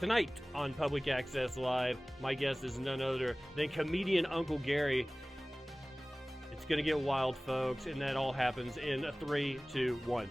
Tonight on Public Access Live, my guest is none other than comedian Uncle Gary. It's going to get wild, folks, and that all happens in 3, 2, 1.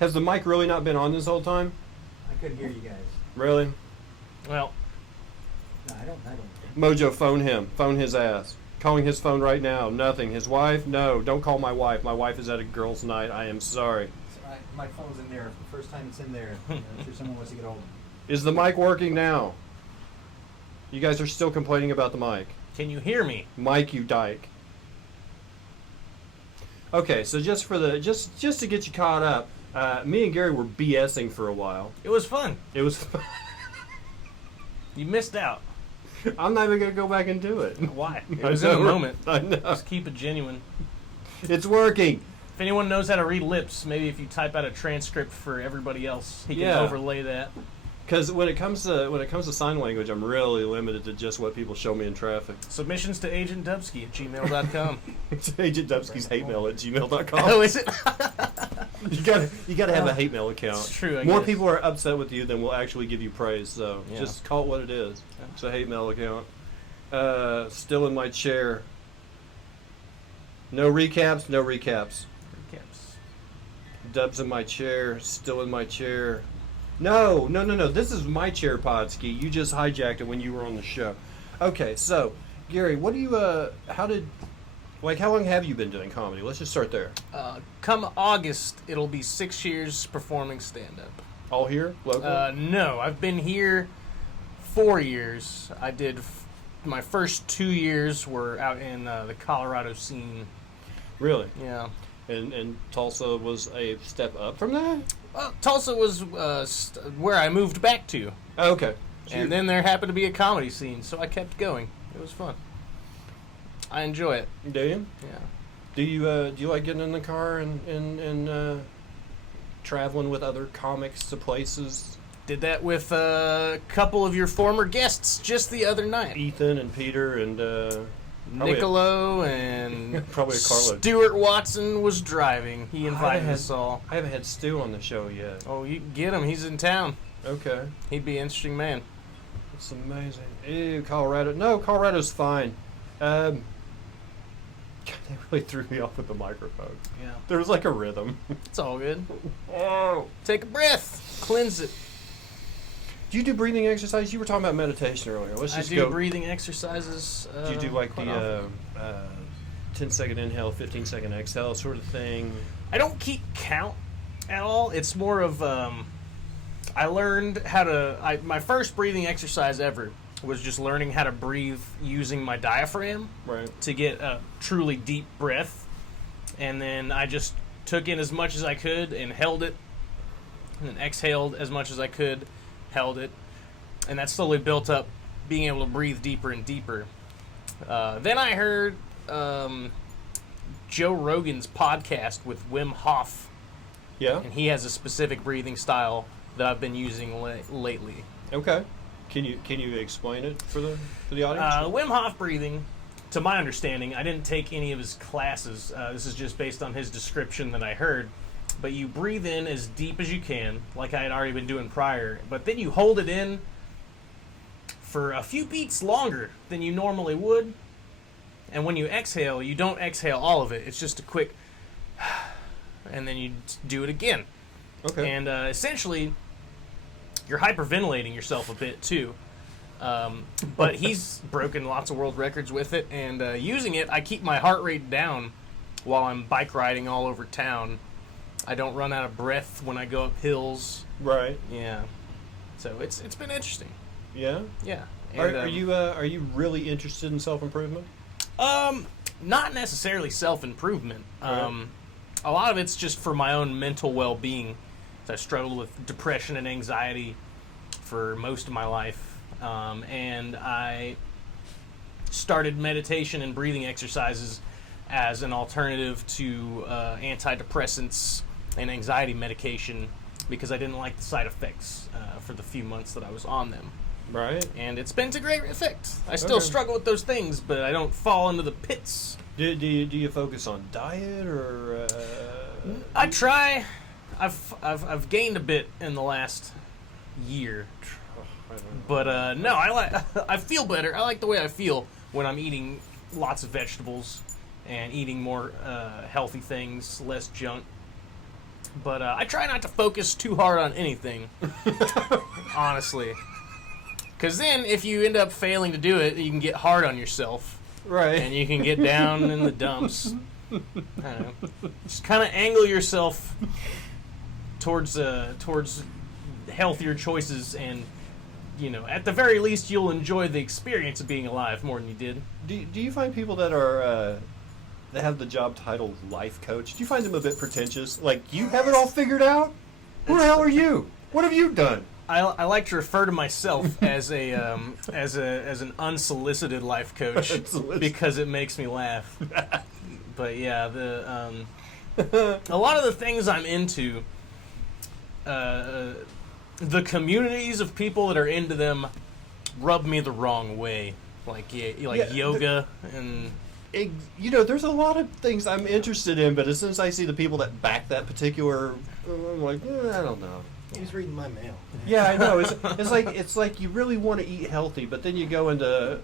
Has the mic really not been on this whole time? I couldn't hear you guys. Really? Well, No, I don't. Mojo, phone him. Phone his ass. Calling his phone right now. Nothing. His wife? No, don't call my wife. My wife is at a girls' night. I am sorry. My phone's in there. The first time it's in there. I'm sure someone wants to get hold of it. Is the mic working now? You guys are still complaining about the mic. Can you hear me? Mike, you dyke. Okay, so just to get you caught up, me and Gary were BSing for a while. It was fun. It was. You missed out. I'm not even gonna go back and do it. Why? It was in the moment. I know. Just keep it genuine. It's working. If anyone knows how to read lips, maybe if you type out a transcript for everybody else, he can overlay that. Because when it comes to sign language, I'm really limited to just what people show me in traffic. Submissions to agentdubsky@gmail.com. It's Agent Dubsky's hate mail at gmail.com. Oh, is it? You gotta have a hate mail account. It's true. I More guess. people are upset with you than will actually give you praise. So Yeah. just call it what it is. It's a hate mail account. Still in my chair. No recaps. No recaps. Recaps. Dub's in my chair, still in my chair. No. This is my chair, Podski. You just hijacked it when you were on the show. Okay, so Gary, what do you? How long have you been doing comedy? Let's just start there. Come August, it'll be 6 years performing stand-up. All here, local? No, I've been here 4 years. I did my first 2 years were out in the Colorado scene. Really? Yeah. And Tulsa was a step up from that? Well, Tulsa was where I moved back to. Oh, okay. And then there happened to be a comedy scene, so I kept going. It was fun. I enjoy it. Do you? Yeah. Do you like getting in the car and traveling with other comics to places? Did that with a couple of your former guests just the other night. Ethan and Peter and Niccolo and probably a carload. Stuart Watson was driving. He invited us all. I haven't had Stu on the show yet. Oh, you get him. He's in town. Okay. He'd be an interesting man. That's amazing. Ew, Colorado. No, Colorado's fine. They really threw me off with the microphone. Yeah. There was like a rhythm. It's all good. Oh. Take a breath. Cleanse it. Do you do breathing exercises? You were talking about meditation earlier. Let's just go. I do breathing exercises. Do you do like the 10-second inhale, 15-second exhale sort of thing? I don't keep count at all. It's more of I learned how to. My first breathing exercise ever was just learning how to breathe using my diaphragm to get a truly deep breath. And then I just took in as much as I could and held it, and then exhaled as much as I could, held it, and that slowly built up being able to breathe deeper and deeper. Then I heard Joe Rogan's podcast with Wim Hof. Yeah. And he has a specific breathing style that I've been using lately. Okay. Can you explain it for the audience? Wim Hof breathing, to my understanding, I didn't take any of his classes. This is just based on his description that I heard. But you breathe in as deep as you can, like I had already been doing prior. But then you hold it in for a few beats longer than you normally would. And when you exhale, you don't exhale all of it. It's just a quick, and then you do it again. Okay. And essentially, you're hyperventilating yourself a bit too. But he's broken lots of world records with it. And using it, I keep my heart rate down while I'm bike riding all over town. I don't run out of breath when I go up hills. Right. Yeah. So it's been interesting. Yeah. Yeah. And, And, are you really interested in self-improvement? Not necessarily self-improvement. Right. A lot of it's just for my own mental well-being. I struggled with depression and anxiety for most of my life, and I started meditation and breathing exercises as an alternative to antidepressants and anxiety medication because I didn't like the side effects for the few months that I was on them. Right. And it's been to great effect. I still struggle with those things, but I don't fall into the pits. Do you focus on diet or? I try. I've gained a bit in the last year, but no, I feel better. I like the way I feel when I'm eating lots of vegetables and eating more healthy things, less junk. But I try not to focus too hard on anything, honestly. Because then if you end up failing to do it, you can get hard on yourself. Right. And you can get down in the dumps. I don't know. Just kind of angle yourself towards healthier choices, and at the very least you'll enjoy the experience of being alive more than you did. Do you find people that are that have the job title life coach, do you find them a bit pretentious? Like, you have it all figured out? Who the hell are you? What have you done? I like to refer to myself as an unsolicited life coach because it makes me laugh. But yeah, a lot of the things I'm into, the communities of people that are into them rub me the wrong way. Like yoga and. There's a lot of things I'm interested in, but as soon as I see the people that back that particular, I'm like, I don't know. He's reading my mail. Yeah, I know. It's like you really want to eat healthy, but then you go into,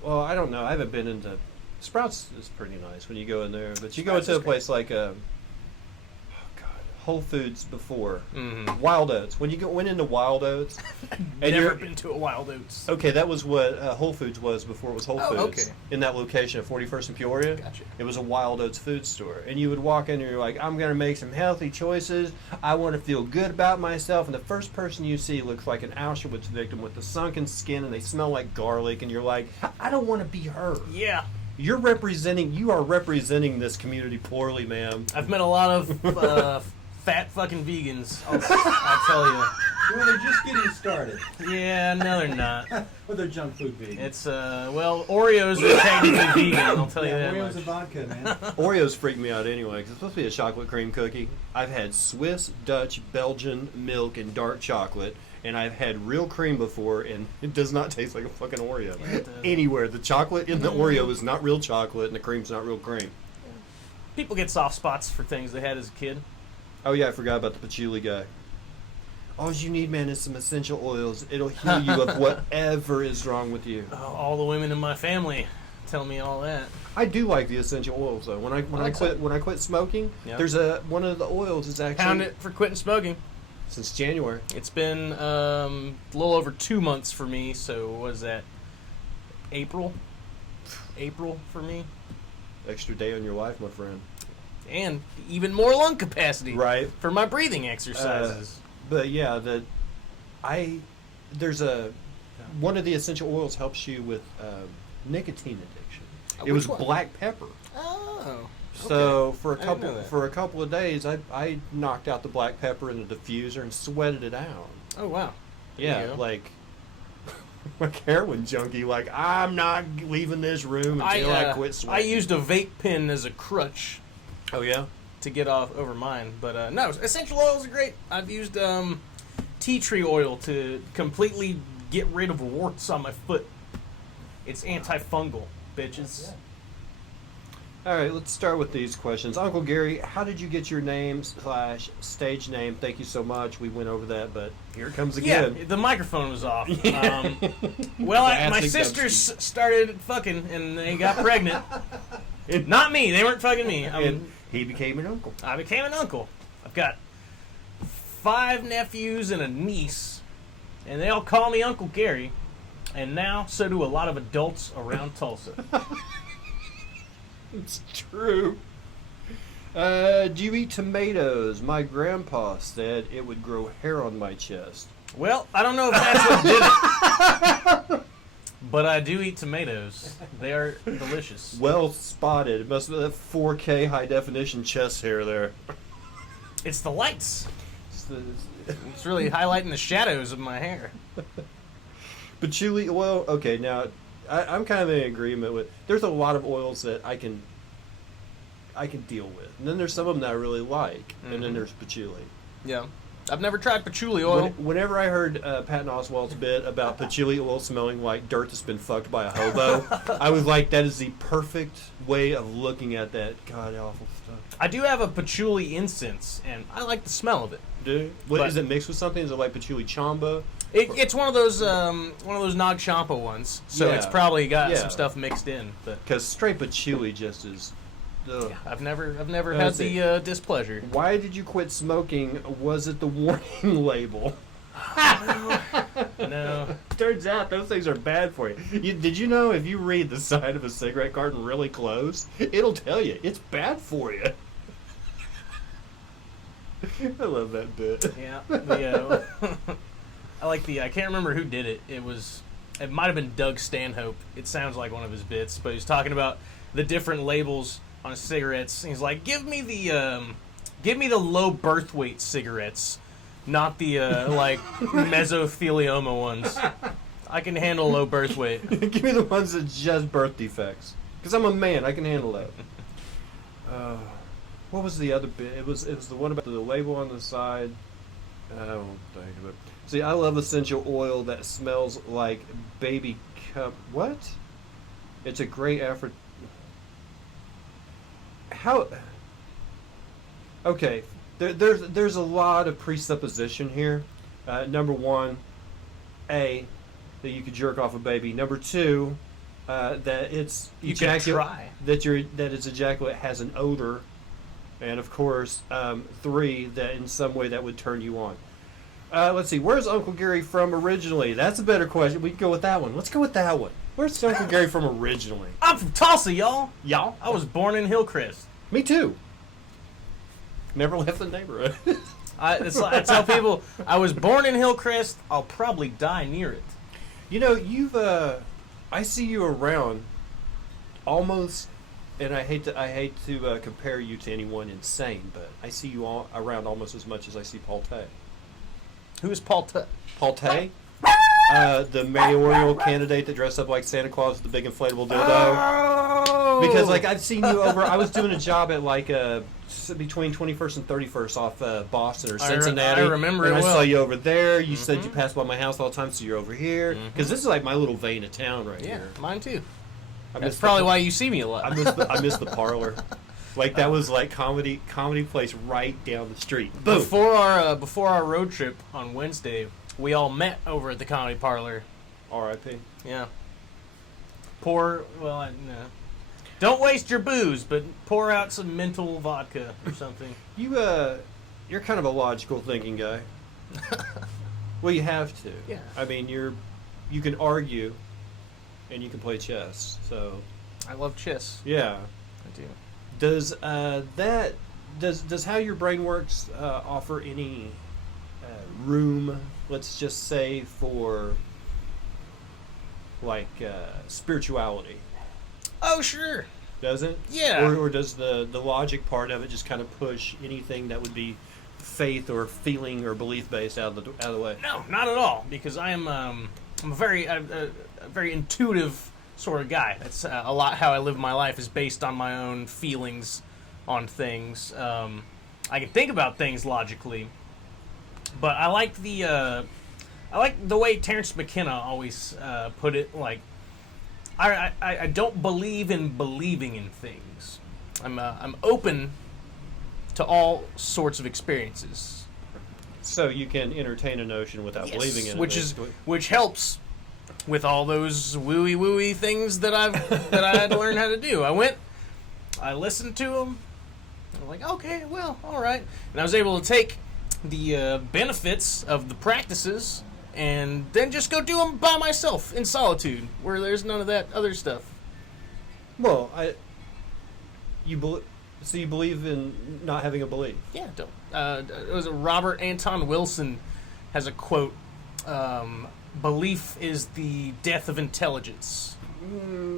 well, I don't know. I haven't been into Sprouts. Is pretty nice when you go in there, but you go into a place like Whole Foods before. Mm-hmm. Wild Oats. When you went into Wild Oats, and Never been to a Wild Oats. okay, that was what Whole Foods was before it was Whole Foods. Okay. In that location at 41st and Peoria. Gotcha. It was a Wild Oats food store. And you would walk in and you're like, I'm going to make some healthy choices. I want to feel good about myself. And the first person you see looks like an Auschwitz victim with the sunken skin and they smell like garlic. And you're like, I don't want to be her. Yeah. You are representing this community poorly, ma'am. I've met a lot of fat fucking vegans, I'll tell you. Well, they're just getting started. Yeah, no, they're not. Or they're junk food vegan. It's, well, Oreos are technically vegan, I'll tell you that Oreos much. and vodka, man. Oreos freak me out anyway, because it's supposed to be a chocolate cream cookie. I've had Swiss, Dutch, Belgian, milk, and dark chocolate, and I've had real cream before, and it does not taste like a fucking Oreo. Yeah, it does. Anywhere. The chocolate in the Oreo is not real chocolate, and the cream's not real cream. People get soft spots for things they had as a kid. Oh yeah, I forgot about the patchouli guy. All you need, man, is some essential oils. It'll heal you of whatever is wrong with you. All the women in my family tell me all that. I do like the essential oils though. When I quit smoking, Yep. there's one of the oils is actually Pound it for quitting smoking. since January. It's been a little over 2 months for me, so what is that? April for me. Extra day on your life, my friend. And even more lung capacity Right. for my breathing exercises. But yeah, there's one of the essential oils helps you with nicotine addiction. It was Which one? black pepper. Oh. So for I didn't know that. a couple of days, I knocked out the black pepper in the diffuser and sweated it out. Oh, wow. There you Yeah, go. like heroin junkie. Like I'm not leaving this room until I quit I sweating. used a vape pen as a crutch Oh yeah. to get off over mine. But no, essential oils are great. I've used tea tree oil to completely get rid of warts on my foot. It's antifungal, bitches. All right, let's start with these questions. Uncle Gary, how did you get your name / stage name? Thank you so much. We went over that, but here it comes again. Yeah, the microphone was off. Yeah. Well, my Classic sisters started fucking and they got pregnant. Not me. They weren't fucking me. And he became an uncle. I became an uncle. I've got 5 nephews and a niece, and they all call me Uncle Gary. And now, so do a lot of adults around Tulsa. It's true. Do you eat tomatoes? My grandpa said it would grow hair on my chest. Well, I don't know if that's what did it. But I do eat tomatoes. They are delicious. Well spotted. It must be that 4K high definition chest hair there. It's the lights. It's the- It's really highlighting the shadows of my hair. Patchouli oil. Okay, now I'm kind of in agreement with. There's a lot of oils that I can deal with, and then there's some of them that I really like, and then Mhm. there's patchouli. Yeah. I've never tried patchouli oil. Whenever I heard Patton Oswalt's bit about patchouli oil smelling like dirt that's been fucked by a hobo, I was like, that is the perfect way of looking at that god awful stuff. I do have a patchouli incense, and I like the smell of it. Dude, what But- is it mixed with something? Is it like patchouli chamba? It's one of those Nag Champa ones, so Yeah. it's probably got Yeah. some stuff mixed in. But Because straight patchouli just is. Ugh. yeah, I've never had That's the displeasure. Why did you quit smoking? Was it the warning label? No, Turns out those things are bad for you. Did you know if you read the side of a cigarette carton really close, it'll tell you it's bad for you. I love that bit. yeah. I like I can't remember who did it. It might have been Doug Stanhope. It sounds like one of his bits, but he's talking about the different labels on cigarettes. He's like, give me the low birth weight cigarettes, not the like mesothelioma ones. I can handle low birth weight. Give me the ones that just birth defects. Because I'm a man, I can handle that. What was the other bit? It was the one about the label on the side. I won't think of it. See, I love essential oil that smells like baby cum. What? It's a great effort. How? Okay, there's a lot of presupposition here. Number one, that you could jerk off a baby. Number two, that it's You can try. that its ejaculate has an odor. And of course, 3, that in some way that would turn you on. Let's see, where's Uncle Gary from originally? That's a better question. We can go with that one. Let's go with that one. Where's Uncle Gary from originally? I'm from Tulsa, y'all. Y'all? I was born in Hillcrest. Me too. Never left the neighborhood. I tell people, I was born in Hillcrest. I'll probably die near it. You know, I see you around almost, and I hate to compare you to anyone insane, but I see you all around almost as much as I see Paul Tay. Who is Paul Tay? Paul Tay? The mayoral candidate that dressed up like Santa Claus with the big inflatable dildo. Oh! Because, like, I've seen you over. I was doing a job at, like, between 21st and 31st off Boston or Cincinnati. I remember and it I well. saw you over there. You said you passed by my house all the time, so you're over here. Because this is, like, my little vein of town right Yeah, here. mine too. I That's miss probably the, why you see me a lot. I miss the parlor. Like, that was, like, comedy place right down the street. Boom. Before our road trip on Wednesday, we all met over at the Comedy Parlor. R.I.P. Yeah. No. Don't waste your booze, but pour out some mental vodka or something. You're kind of a logical thinking guy. Well, you have to. Yeah. I mean, you can argue, and you can play chess. So. I love chess. Yeah. I do. Does how your brain works offer any room, let's just say, for like spirituality? Oh, sure. Does it? Yeah. Or does the logic part of it just kind of push anything that would be faith or feeling or belief based out of the way? No, not at all. Because I'm a very intuitive sort of guy. That's a lot how I live my life is based on my own feelings on things. I can think about things logically, but I like the way Terrence McKenna always put it. Like, I don't believe in believing in things. I'm open to all sorts of experiences. So you can entertain a notion without believing in it, which helps with all those wooey things that I had to learn how to do. I listened to them. I'm like, okay, well, all right, and I was able to take the benefits of the practices and then just go do them by myself in solitude, where there's none of that other stuff. Well, you believe in not having a belief? Yeah, it was Robert Anton Wilson has a quote. Belief is the death of intelligence.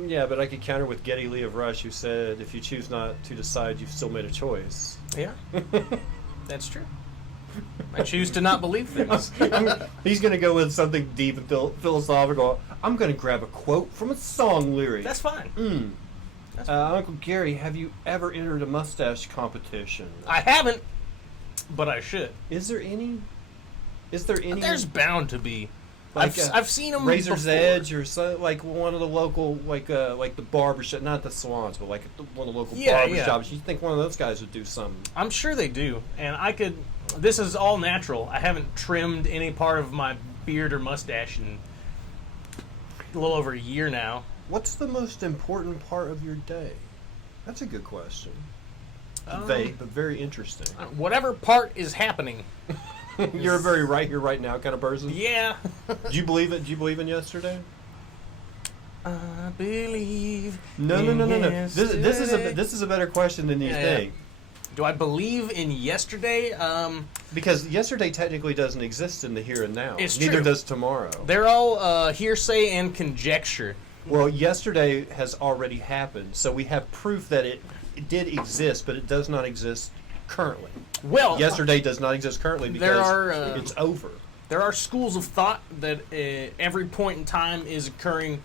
Yeah, but I could counter with Geddy Lee of Rush, who said, if you choose not to decide, you've still made a choice. Yeah, that's true. I choose to not believe things. He's going to go with something deep and philosophical. I'm going to grab a quote from a song lyric. That's fine. That's fine. Uncle Gary, have you ever entered a mustache competition? I haven't, but I should. Is there any? There's bound to be. Like I've seen them Razor's before. Edge or so, like one of the local, like the barbershop, not the salons, but like one of the local barbershops. You think one of those guys would do something? I'm sure they do, and I could. This is all natural. I haven't trimmed any part of my beard or mustache in a little over a year now. What's the most important part of your day? That's a good question. Vague, but very interesting. Whatever part is happening. You're a very right here, right now kind of person. Yeah. Do you believe it? Do you believe in yesterday? I believe. No. This is a better question than you think. Do I believe in yesterday? Because yesterday technically doesn't exist in the here and now. It's Neither true. does tomorrow. They're all hearsay and conjecture. Well, yesterday has already happened, so we have proof that it did exist, but it does not exist currently. Well, yesterday does not exist currently because it's over. There are schools of thought that every point in time is occurring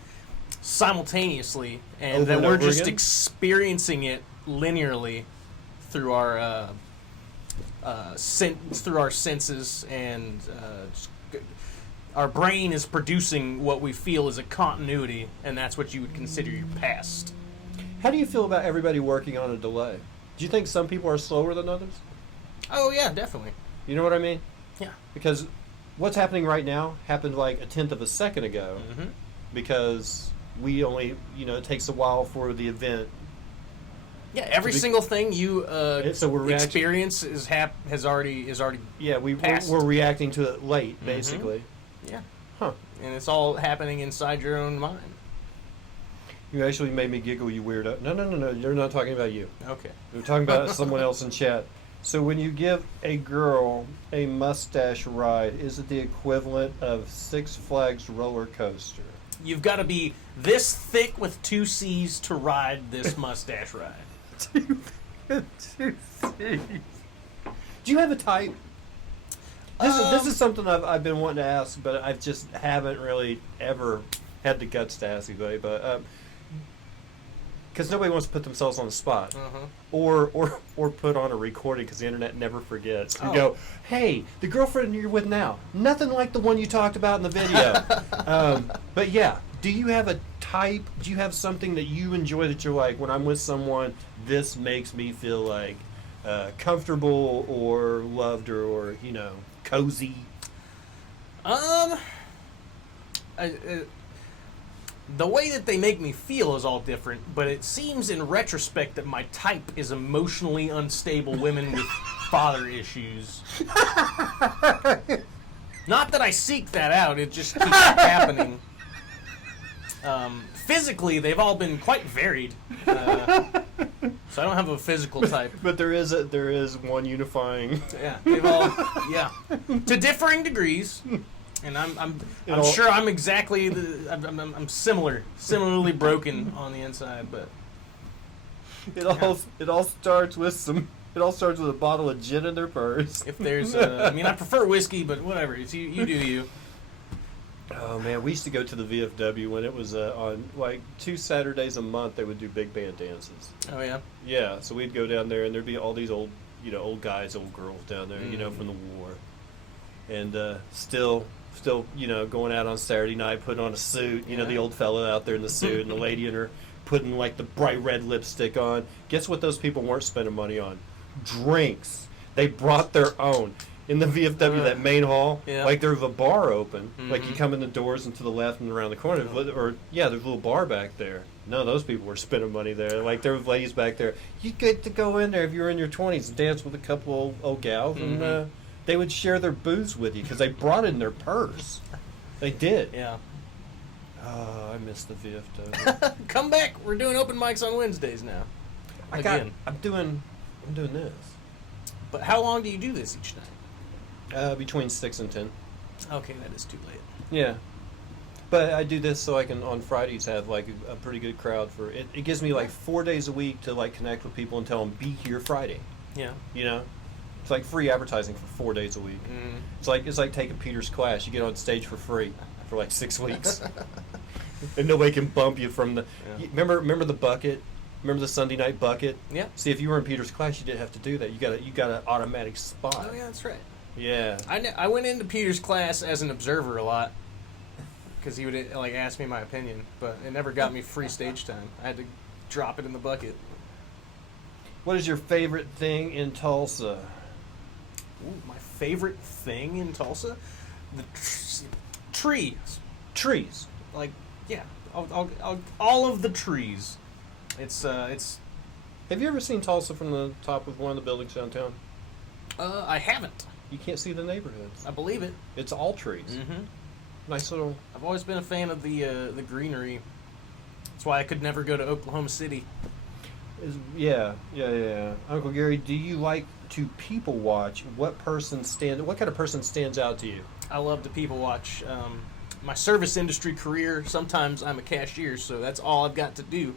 simultaneously, and that we're just experiencing it linearly through our senses, and our brain is producing what we feel is a continuity, and that's what you would consider your past. How do you feel about everybody working on a delay? Do you think some people are slower than others? Oh, yeah, definitely. You know what I mean? Yeah. Because what's happening right now happened like a tenth of a second ago, because we only, it takes a while for the event Yeah, every single thing you so we're experience has already Yeah, passed. we're reacting to it late, basically. Yeah. Huh. And it's all happening inside your own mind. You actually made me giggle, you weirdo. No. You're not talking about you. Okay. We're talking about someone else in chat. So when you give a girl a mustache ride, is it the equivalent of Six Flags roller coaster? You've got to be this thick with 2 C's to ride this mustache ride. 2 C's. Do you have a type? This is something I've been wanting to ask, but I just haven't really ever had the guts to ask anybody. But because nobody wants to put themselves on the spot, or put on a recording because the internet never forgets. You go, hey, the girlfriend you're with now, nothing like the one you talked about in the video. But yeah, do you have a type? Do you have something that you enjoy that you're like, when I'm with someone, this makes me feel like comfortable or loved or cozy? The way that they make me feel is all different, but it seems in retrospect that my type is emotionally unstable women with father issues. Not that I seek that out, it just keeps happening. Physically, they've all been quite varied, so I don't have a physical type. But there is one unifying. Yeah, they've all to differing degrees. And I'm sure I'm exactly I'm similarly broken on the inside, but it all starts with a bottle of gin in their purse. If there's I prefer whiskey, but whatever. It's you do you. Oh man, we used to go to the VFW when it was on like 2 Saturdays a month. They would do big band dances. Oh yeah. Yeah, so we'd go down there and there'd be all these old guys, old girls down there, from the war, and still, going out on Saturday night, putting on a suit. The old fella out there in the suit, and the lady in her putting like the bright red lipstick on. Guess what? Those people weren't spending money on drinks. They brought their own. In the VFW, that main hall, like there's a bar open. Like you come in the doors and to the left and around the corner, there's a little bar back there. None of those people were spending money there. Like there were ladies back there. You get to go in there if you're in your 20s and dance with a couple old gals, and they would share their booze with you because they brought it in their purse. They did. Yeah. Oh, I miss the VFW. Come back. We're doing open mics on Wednesdays now. I'm doing this. But how long do you do this each night? Between 6 and 10. Okay, that is too late. Yeah. But I do this so I can, on Fridays, have like a pretty good crowd for it. It gives me like 4 days a week to like connect with people and tell them, be here Friday. Yeah. It's like free advertising for 4 days a week. It's like taking Peter's class. You get on stage for free for like 6 weeks. And nobody can bump you from the... Remember the bucket? Remember the Sunday night bucket? Yeah. See, if you were in Peter's class, you didn't have to do that. You got an automatic spot. Oh, yeah, that's right. Yeah. I went into Peter's class as an observer a lot because he would like ask me my opinion, but it never got me free stage time. I had to drop it in the bucket. What is your favorite thing in Tulsa? Ooh, my favorite thing in Tulsa? The trees. Trees. Like, yeah, all of the trees. It's. Have you ever seen Tulsa from the top of one of the buildings downtown? I haven't. You can't see the neighborhoods. I believe it. It's all trees. Mm-hmm. Nice little... I've always been a fan of the greenery. That's why I could never go to Oklahoma City. Yeah. Uncle Gary, do you like to people watch? What kind of person stands out to you? I love to people watch. My service industry career, sometimes I'm a cashier, so that's all I've got to do.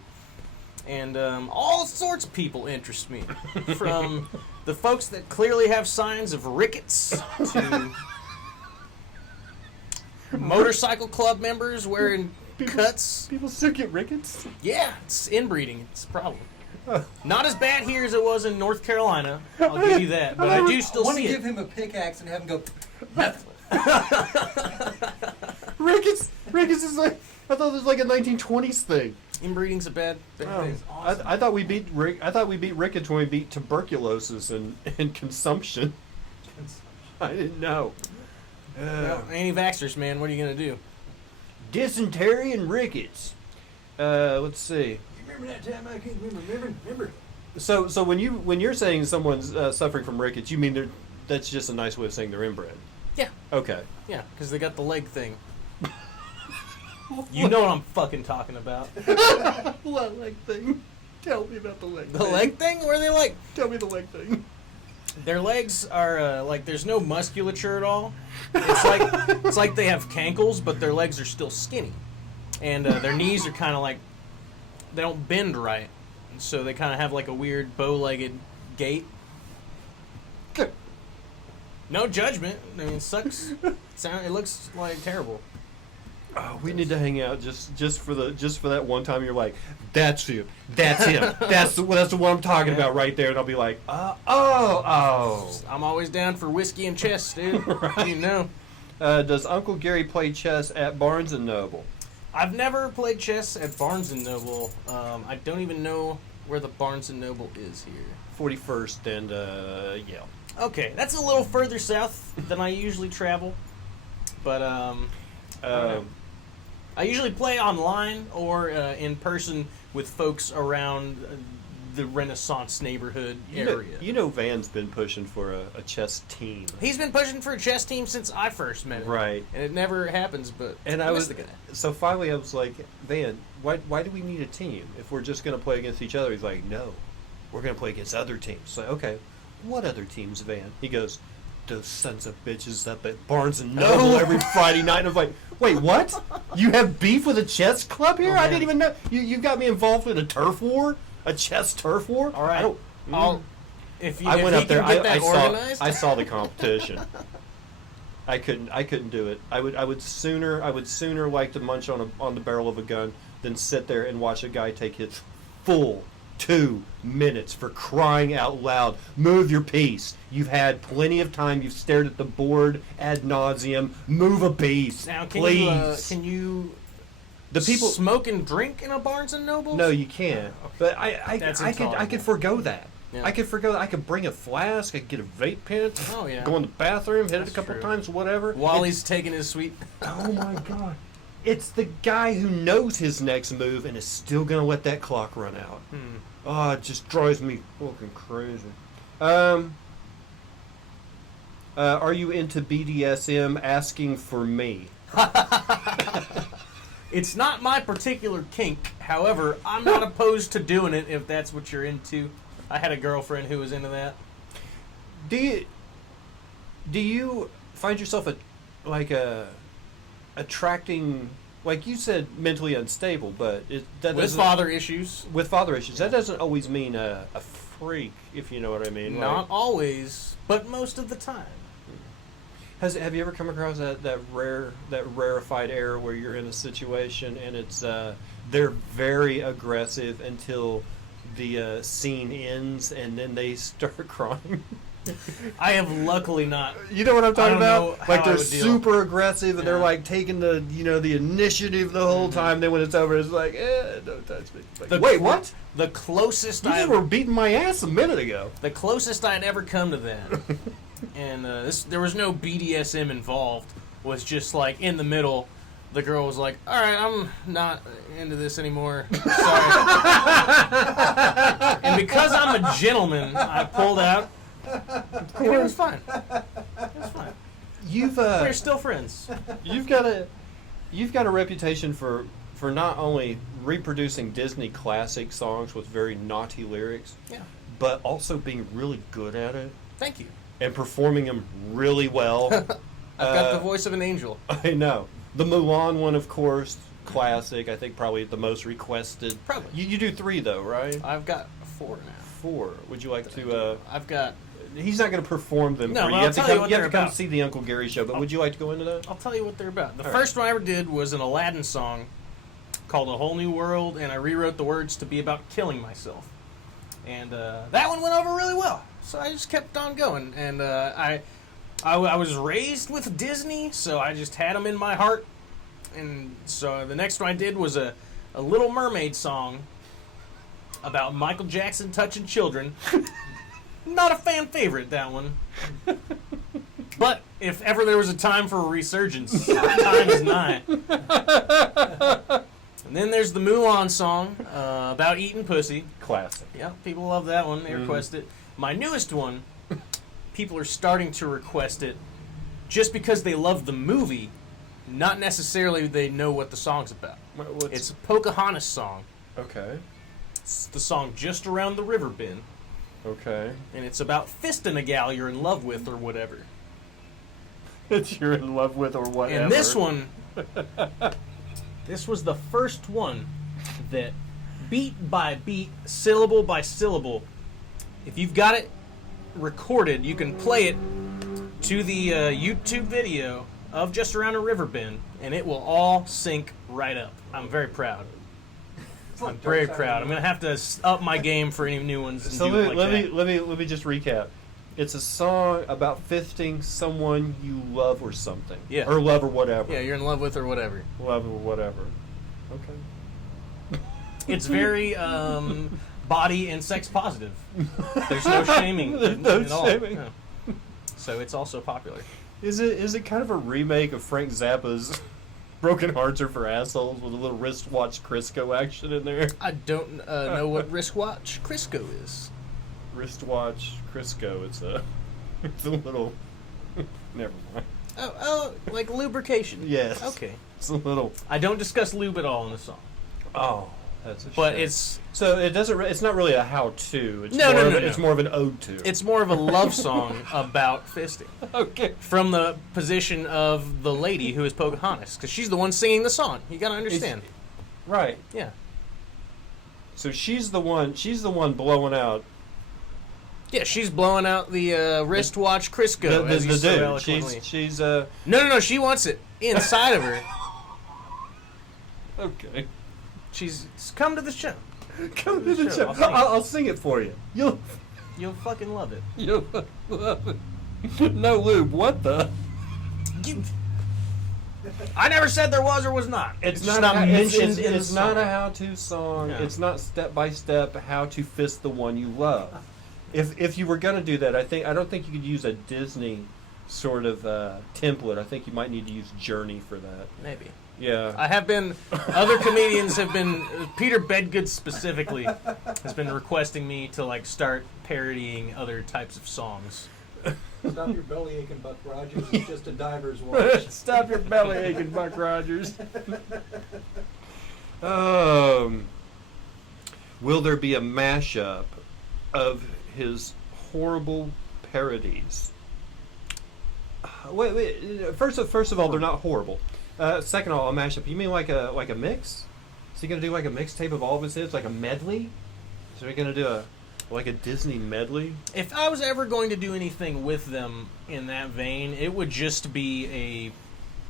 And all sorts of people interest me. From the folks that clearly have signs of rickets to motorcycle club members wearing cuts. People still get rickets? Yeah, it's inbreeding. It's a problem. Not as bad here as it was in North Carolina. I'll give you that. But I do still see it. I want to give him a pickaxe and have him go, nothing. Rickets is like... I thought it was like a 1920s thing. Inbreeding's a bad thing. Awesome. I thought we beat rickets when we beat tuberculosis and consumption. I didn't know. Well, anti-vaxxers, man. What are you gonna do? Dysentery and rickets. Let's see. You remember that time I can't remember? So when you're saying someone's suffering from rickets, you mean that's just a nice way of saying they're inbred. Yeah. Okay. Yeah, because they got the leg thing. You know what I'm fucking talking about. What leg thing? Tell me about the leg. The leg thing? Where they like? Tell me the leg thing. Their legs are like there's no musculature at all. It's like they have cankles, but their legs are still skinny, and their knees are kind of like they don't bend right, so they kind of have like a weird bow-legged gait. No judgment. I mean, it sucks. It looks like terrible. Oh, we need to hang out just for that one time. You're like, that's him. That's him. That's the one I'm talking about right there. And I'll be like, oh. I'm always down for whiskey and chess, dude. Right. You know. Does Uncle Gary play chess at Barnes and Noble? I've never played chess at Barnes and Noble. I don't even know where the Barnes and Noble is here. 41st and Yale. Okay, that's a little further south than I usually travel, but I usually play online or in person with folks around the Renaissance neighborhood area. You know Van's been pushing for a chess team. He's been pushing for a chess team since I first met him. Right. And it never happens, but and I miss the guy. So finally I was like, Van, why do we need a team if we're just going to play against each other? He's like, no, we're going to play against other teams. So, okay, what other teams, Van? He goes, those sons of bitches up at Barnes and Noble every Friday night. And I was like, wait, what? You have beef with a chess club here? Oh, I didn't even know. You got me involved in a turf war? A chess turf war? All right. I went up there. Organized? I saw the competition. I couldn't do it. I would sooner like to munch on the barrel of a gun than sit there and watch a guy take his full 2 minutes. For crying out loud. Move your piece. You've had plenty of time. You've stared at the board ad nauseum. Move a piece, now, please. Can you the people smoke and drink in a Barnes and Noble? No, you can't. Okay. But I could forgo that. Yeah. I could forgo that. I could bring a flask. I could get a vape pen. Oh yeah. Go in the bathroom. Hit That's it a couple true. times. Whatever. While he's taking his sweet. Oh my god. It's the guy who knows his next move and is still gonna let that clock run out. Oh, it just drives me fucking crazy. Are you into BDSM? Asking for me. It's not my particular kink. However, I'm not opposed to doing it if that's what you're into. I had a girlfriend who was into that. Do you find yourself attracting, like you said, mentally unstable, but With father issues. With father issues, that doesn't always mean a freak, if you know what I mean. Not always, but most of the time. Have you ever come across that rarefied air where you're in a situation and it's they're very aggressive until the scene ends and then they start crying? I have luckily not. You know what I'm talking about? Like they're I would deal. super aggressive and they're Yeah. like taking the initiative the whole time. Then when it's over, it's like, don't touch me. Like, wait, what? The closest You guys were beating my ass a minute ago. The closest I'd ever come to that, and there was no BDSM involved, was just like in the middle, the girl was like, all right, I'm not into this anymore. Sorry. And because I'm a gentleman, I pulled out, and it was fine. It was fine. We're still friends. You've got a reputation for not only reproducing Disney classic songs with very naughty lyrics, Yeah. but also being really good at it Thank you. and performing them really well. I've got the voice of an angel. I know. The Mulan one, of course, classic. I think probably the most requested. Probably. You do 3 though, right? I've got 4 now. 4. Would you like to? I've got. He's not going to perform them. No, for you. I'll You have to tell you come. what You have they're to come about. see the Uncle Gary show. But would you like to go into that? I'll tell you what they're about. The All first one I ever did was an Aladdin song called A Whole New World, and I rewrote the words to be about killing myself. And that one went over really well, so I just kept on going. And I was raised with Disney, so I just had them in my heart. And so the next one I did was a Little Mermaid song about Michael Jackson touching children. Not a fan favorite, that one. But if ever there was a time for a resurgence, time is nigh. And then there's the Mulan song about eating pussy. Classic. Yeah, people love that one. They request it. My newest one, people are starting to request it just because they love the movie, not necessarily they know what the song's about. It's a Pocahontas song. Okay. It's the song Just Around the River Bend. Okay. And it's about fisting a gal you're in love with or whatever. That you're in love with or whatever. And this one, this was the first one that beat by beat, syllable by syllable, if you've got it recorded, you can play it to the YouTube video of Just Around a River Bend, and it will all sync right up. I'm very proud. I'm very proud. I'm gonna have to up my game for any new ones. And So do it like that. let me just recap. It's a song about fisting someone you love or something. Yeah. Or love or whatever. Yeah, you're in love with or whatever. Love or whatever. Okay. It's very body and sex positive. There's no shaming There's no at all. shaming. No. So it's also popular. Is it kind of a remake of Frank Zappa's Broken Hearts Are for Assholes with a little wristwatch Crisco action in there? I don't know what wristwatch Crisco is. Wristwatch Crisco. It's a little. Never mind. Oh, like lubrication. Yes. Okay. It's a little. I don't discuss lube at all in the song. Oh, that's a But shame. it's So it doesn't. It's not really a how-to. It's No, more no, of no, a- no. It's more of an ode to. it's more of a love song about fisting. Okay. From the position of the lady who is Pocahontas, because she's the one singing the song. You gotta understand. Right. Yeah. So she's the one. She's the one blowing out Yeah, she's blowing out the wristwatch Crisco, the as you so dude. eloquently. She's No, she wants it inside of her. okay. She's come to the show. Come to the Sure, show. I'll sing it. I'll sing it for you. You'll You'll fucking love it. love it. No lube. What the? You, I never said there was or was not. It's just not. mentioned in the It's not song. a how-to song. Yeah. It's not step by step how to fist the one you love. If you were gonna do that, I don't think you could use a Disney sort of template. I think you might need to use Journey for that. Maybe. Yeah. I have been. Other comedians have been. Peter Bedgood specifically has been requesting me to like start parodying other types of songs. Stop your belly aching, Buck Rogers. It's just a diver's watch. Stop your belly aching, Buck Rogers. Will there be a mashup of his horrible parodies? Wait. First of all, they're not horrible. Second of all, a mashup. You mean like a mix? Is he gonna do like a mixtape of all of his hits, like a medley? Is he gonna do a Disney medley? If I was ever going to do anything with them in that vein, it would just be a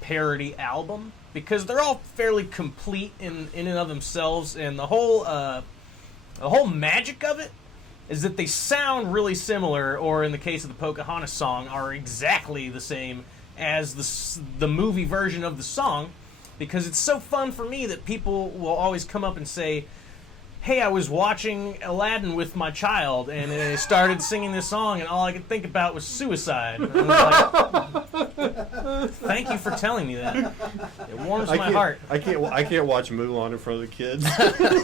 parody album, because they're all fairly complete in and of themselves, and the whole magic of it is that they sound really similar, or in the case of the Pocahontas song, are exactly the same as the movie version of the song, because it's so fun for me that people will always come up and say, hey, I was watching Aladdin with my child, and I started singing this song, and all I could think about was suicide. And I was like, thank you for telling me that. It warms my heart. I can't watch Mulan in front of the kids.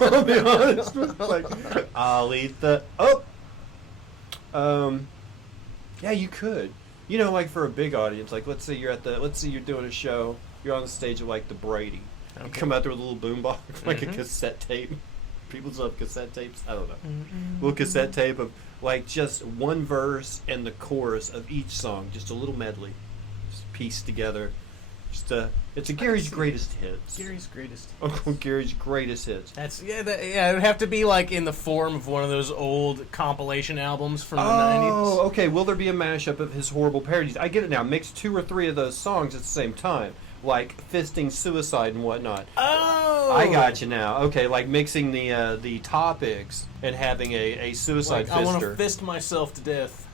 I'll be honest. Like, I'll eat the yeah, you could. You know, like for a big audience, like let's say you're doing a show, you're on the stage of like the Brady. You come out there with a little boombox, like a cassette tape. People still have cassette tapes. I don't know. Little cassette tape of like just one verse and the chorus of each song, just a little medley, just pieced together. It's a Gary's greatest hits. Gary's greatest. Uncle Gary's greatest hits. That's it would have to be like in the form of one of those old compilation albums from the 90s. Oh, okay. Will there be a mashup of his horrible parodies? I get it now. Mix 2 or 3 of those songs at the same time, like fisting suicide and whatnot. Oh, I got you now. Okay, like mixing the topics and having a suicide like, I want to fister. fist myself to death.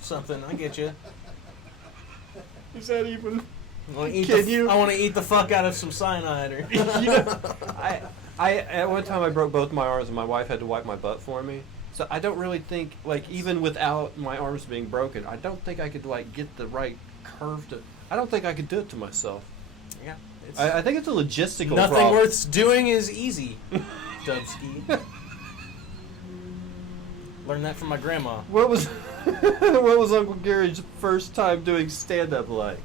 Something. I get you. Is that even? I want to eat Can you? I want to eat the fuck out of some cyanide. Or You know, I at one time I broke both my arms and my wife had to wipe my butt for me. So I don't really think, like, even without my arms being broken, I don't think I could like get the right curve to. I don't think I could do it to myself. yeah, I think it's a logistical Nothing problem. worth doing is easy, Dubsky. Learned that from my grandma. What was what was Uncle Gary's first time doing stand-up like?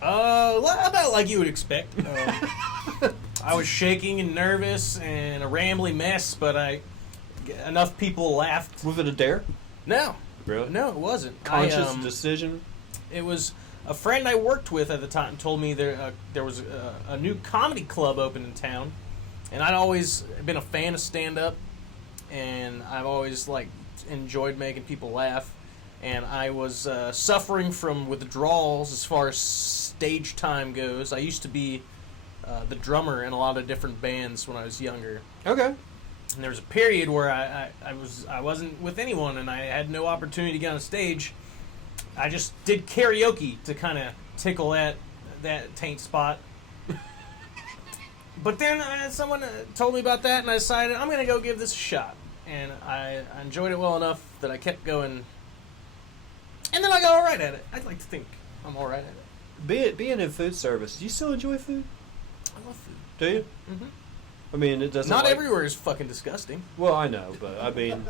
About like you would expect. I was shaking and nervous and a rambly mess, but enough people laughed. Was it a dare? No. Really? No, it wasn't. Conscious decision? It was a friend I worked with at the time told me there was a new comedy club open in town, and I'd always been a fan of stand-up, and I've always enjoyed making people laugh, and I was suffering from withdrawals as far as stage time goes. I used to be the drummer in a lot of different bands when I was younger. Okay. And there was a period where I wasn't with anyone and I had no opportunity to get on stage. I just did karaoke to kind of tickle that taint spot. But then someone told me about that, and I decided I'm going to go give this a shot. And I enjoyed it well enough that I kept going. And then I got all right at it. I'd like to think I'm all right at it. Being in food service, do you still enjoy food? I love food. Do you? Mm-hmm. I mean, it doesn't. Not everywhere is fucking disgusting. Well, I know, but I mean,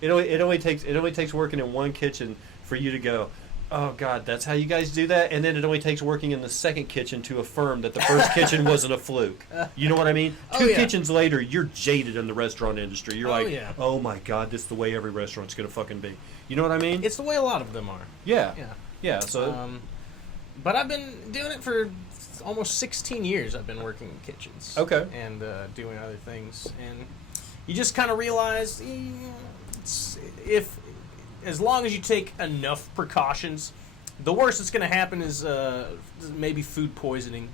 it only takes working in one kitchen for you to go, oh God, that's how you guys do that, and then it only takes working in the second kitchen to affirm that the first kitchen wasn't a fluke. You know what I mean? Oh, Two yeah. kitchens later, you're jaded in the restaurant industry. You're like, yeah. oh my God, this is the way every restaurant's gonna fucking be. You know what I mean? It's the way a lot of them are. Yeah. Yeah. Yeah. So. But I've been doing it for almost 16 years. I've been working in kitchens. Okay. And doing other things. And you just kind of realize if as long as you take enough precautions, the worst that's going to happen is maybe food poisoning,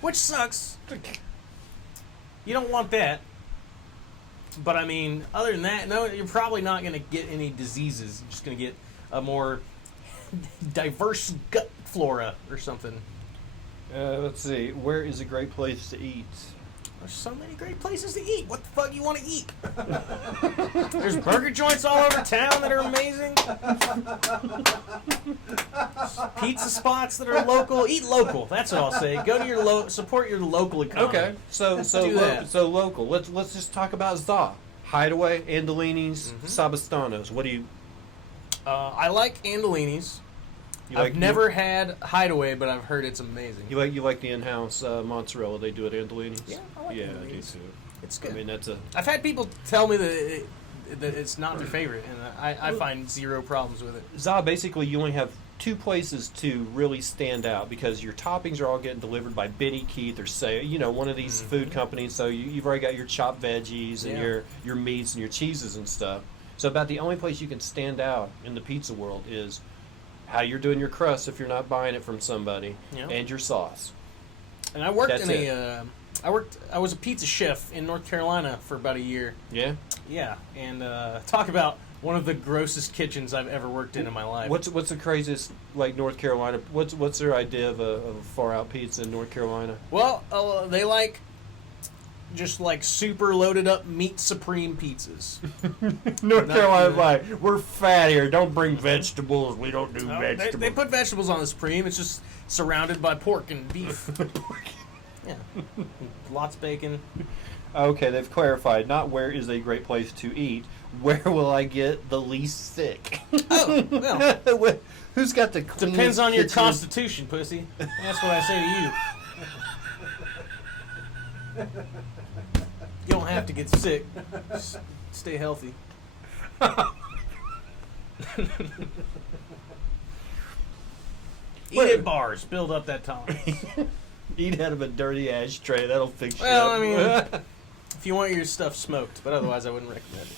which sucks. You don't want that. But, I mean, other than that, no, you're probably not going to get any diseases. You're just going to get a more diverse gut flora or something. Let's see. Where is a great place to eat? There's so many great places to eat. What the fuck you want to eat? There's burger joints all over town that are amazing. Pizza spots that are local. Eat local. That's what I'll say. Go to your support your local economy. Okay. So local. Let's just talk about ZA. Hideaway, Andolini's, Sabastanos. What do you? I like Andolini's. I've never had Hideaway, but I've heard it's amazing. You like the in-house mozzarella they do at Andolini's? Yeah, I like I do Andolini's. too. It's good. I mean, that's a. I've had people tell me that it's not their favorite, and I find zero problems with it. ZA, basically, you only have two places to really stand out because your toppings are all getting delivered by Benny Keith or say, one of these food companies. So you've already got your chopped veggies and your meats and your cheeses and stuff. So about the only place you can stand out in the pizza world is how you're doing your crust if you're not buying it from somebody, and your sauce. And I worked I was a pizza chef in North Carolina for about a year. Yeah? Yeah, and talk about one of the grossest kitchens I've ever worked in my life. What's the craziest, North Carolina, what's their idea of a far-out pizza in North Carolina? Well, they just super loaded up meat supreme pizzas. North Carolina's we're fat here. Don't bring vegetables. We don't do vegetables. They put vegetables on the supreme. It's just surrounded by pork and beef. Yeah, lots of bacon. Okay, they've clarified. Not where is a great place to eat. Where will I get the least sick? Oh, well. Who's got the cleanest Depends on your kitchen? constitution, pussy. That's what I say to you. You don't have to get sick. Just stay healthy. Eat at bars. Build up that tolerance. Eat out of a dirty ashtray. That'll fix you Well, up. I mean, if you want your stuff smoked, but otherwise I wouldn't recommend it.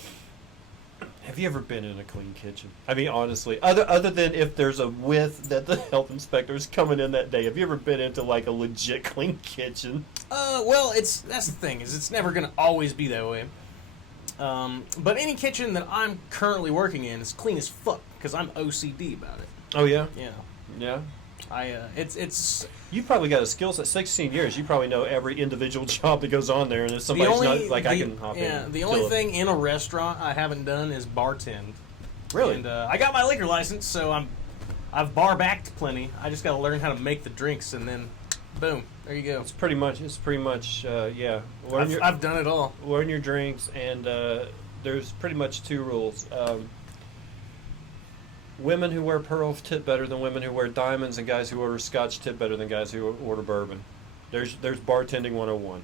Have you ever been in a clean kitchen? I mean, honestly, other than if there's a whiff that the health inspector is coming in that day, have you ever been into a legit clean kitchen? Well, that's the thing is it's never gonna always be that way. But any kitchen that I'm currently working in is clean as fuck because I'm OCD about it. Oh yeah, Yeah, yeah. it's You've probably got a skill set. 16 years, you probably know every individual job that goes on there, and if somebody's I can hop in. Yeah, the only thing in a restaurant I haven't done is bartend. Really? And I got my liquor license, so I've bar backed plenty. I just got to learn how to make the drinks, and then, boom, there you go. It's pretty much yeah. I've done it all. Learn your drinks, and there's pretty much two rules. Women who wear pearls tip better than women who wear diamonds, and guys who order scotch tip better than guys who order bourbon. There's bartending 101.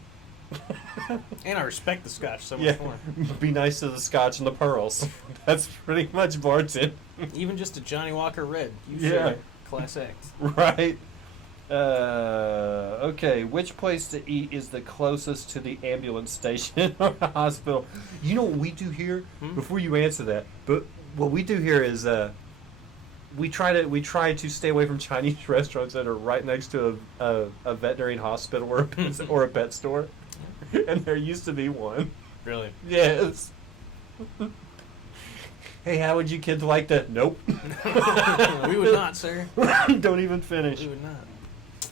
And I respect the scotch so much more. Be nice to the scotch and the pearls. That's pretty much bartending. Even just a Johnny Walker Red. Yeah. Class X. Right. Okay, which place to eat is the closest to the ambulance station or the hospital? You know what we do here? Before you answer that, but what we do here is we try to stay away from Chinese restaurants that are right next to a veterinary hospital or a pet store. And there used to be one. Really? Yes. Hey, how would you kids like that? Nope. We would not, sir. Don't even finish. We would not.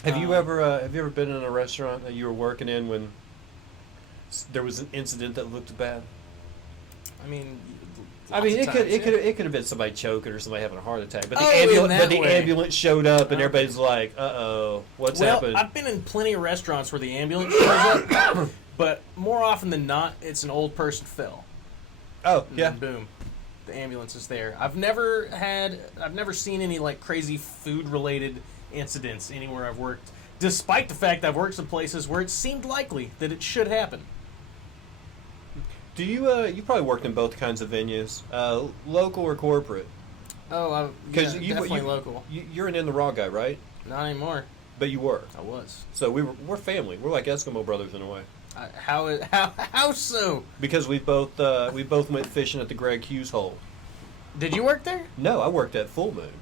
Have you ever been in a restaurant that you were working in when there was an incident that looked bad? I mean, It could have been somebody choking or somebody having a heart attack, but the way. ambulance showed up and everybody's like, "Uh-oh, what's happened?" I've been in plenty of restaurants where the ambulance shows up, but more often than not, it's an old person fell. Oh, And yeah. then boom, the ambulance is there. I've never seen any like crazy food related incidents anywhere I've worked, despite the fact I've worked some places where it seemed likely that it should happen. Do you probably worked in both kinds of venues, local or corporate? Oh, definitely local. You're an In the Raw guy, right? Not anymore. But you were. I was. So we're family. We're like Eskimo brothers in a way. How so? Because we both went fishing at the Greg Hughes hole. Did you work there? No, I worked at Full Moon.